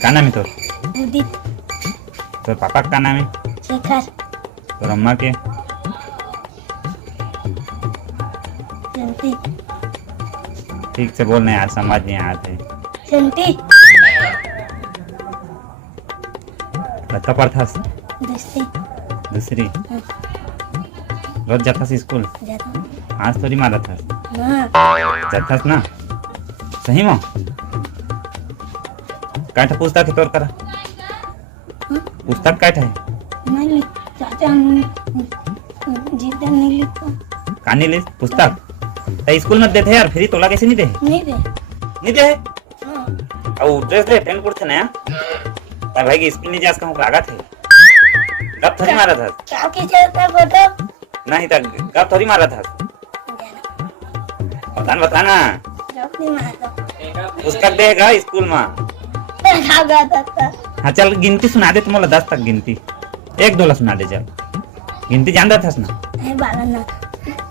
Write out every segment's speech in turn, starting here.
क्या नाम है तोर? उदित। तोर पापा का नाम है? शेखर। तोर अम्मा के? संती। ठीक से बोलने यार, समझ नहीं आते। संती। लड़का पढ़थास? दूसरी। दूसरी। रोज जाथास स्कूल? जाता। आज थोड़ी मारा था। हाँ। जाथास ना? सही में? काठ पुस्तक है तोर करा? पुस्तक काठ है? नहीं चाचा जीता नहीं लिखा। कहानी लिख पुस्तक? तो स्कूल में देते यार, फ्री तोला कैसे नहीं दे? नहीं दे। नहीं दे? हाँ। और ड्रेस दे, पेन कुर्ते नया? अरे भाई की स्कूल नहीं जा कहूँ लागा थे। गप थोड़ी मारा था। क्या चलता फोटो? नहीं था, गप थोड़ी मारा था। बताना। जब नहीं मारता। पुस्तक देगा स्कूल में। हाँ चल गिनती सुना दे तुम्हारा 10 तक गिनती। 1-2 सुना दे चल। गिनती जानता था ना? नहीं बाला ना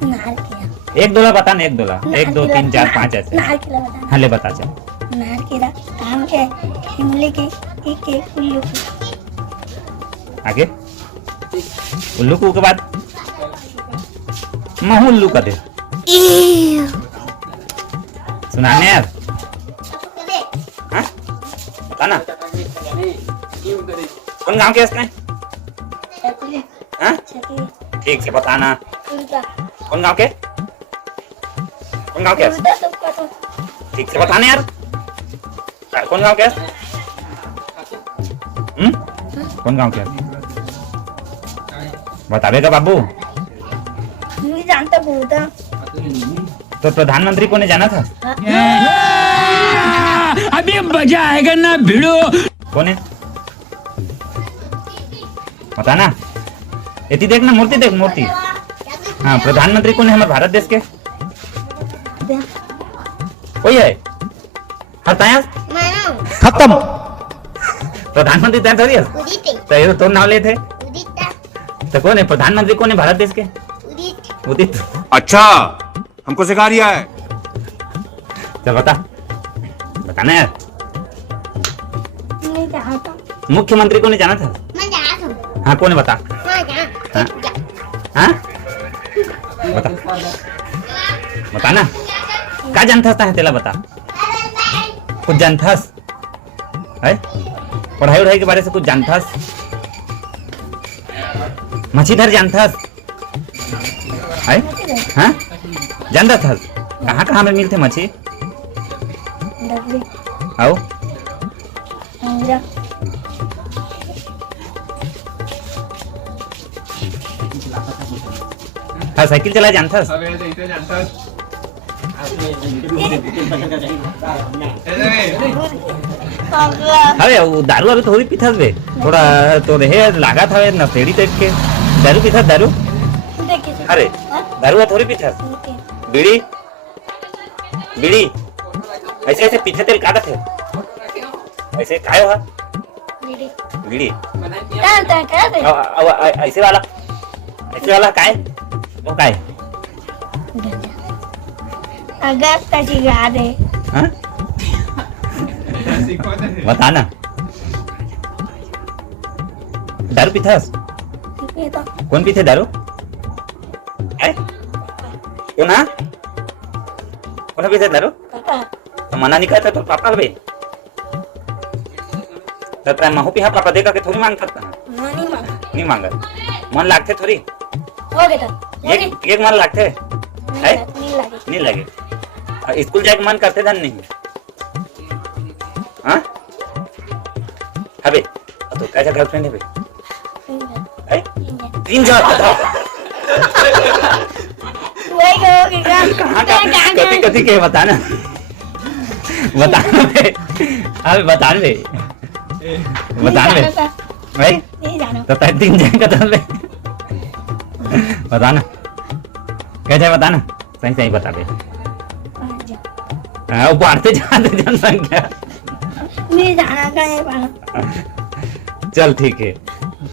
नार किया। 1-2 बता ना, 1-2 1 2 3 4 5 ऐसे। नार किला बता। हाँ ले बता चल। नार किला काम के हिमले के एक उल्लू आगे उल्लू को के बाद महू उल्लू का दे सुनाने यार। हाँ बता ना कौन गांव के इसमें? हाँ ठीक से बताना। कौन गांव के? कौन गांव के? ठीक से बताना यार। कौन गांव के? कौन गांव के? बतावेगा बाबू? नहीं जानता बोलता। तो प्रधानमंत्री को ने जाना था? अभी मजा आएगा ना भिड़ो। कौन है बताना। इतनी देख ना, मूर्ति देख मूर्ति। हाँ प्रधानमंत्री कौन है हमारे भारत देश के? कोई है? हटाया खत्म। प्रधानमंत्री तैयार थोड़ी है तो नाम ले थे। तो कौन है प्रधानमंत्री? कौन है भारत देश के? उदित। अच्छा हमको सिखा रिया है। चल बताना यार। नहीं जानता। मुख्यमंत्री को नहीं जाना था? मैं जानता। हाँ कौन है बता। हाँ हाँ बता बताना। क्या जानता है तेला बता। कुछ जानथास है? पढ़ाई वढ़ाई के बारे से कुछ जानथास? मछीधर जानथास है? हाँ जानता था? कहाँ में मिलते मछी? आओ हाँ साइकिल चला जानता? अरे वो दारू अभी थोड़ी पीथा बे, थोड़ा तो रहे लागा था नशेड़ी टाइप के। दारू पीथा दारू? अरे दारू थोड़ी पीथा। बीड़ी बीड़ी ऐसे ऐसे पीछे तेल काटत है ऐसे काय हुआ? बीड़ी ऐसे वाला काय वो काय? हाँ? बताना। दारू पीथास? कौन पीते दारू? कौन? हाँ कौन पीते दारू? तो मना नहीं करता तो पापा बे तो महू पिहा पापा देखा के थोड़ी मांग करता है? नहीं मांगा। मन लागते थोड़ी? एक मन लागते है? नहीं लगे। स्कूल जाके मन करते धन नहीं? हाँ अबे तो कैसा गर्लफ्रेंड है बे? 3 कथी के बताना बे। अबे बताना बे भाई तो 3 जाएगा तो बताना कैसे बताना। सही बता दे। बढ़ते जाते जनसंख्या। नहीं जाना। चल ठीक है।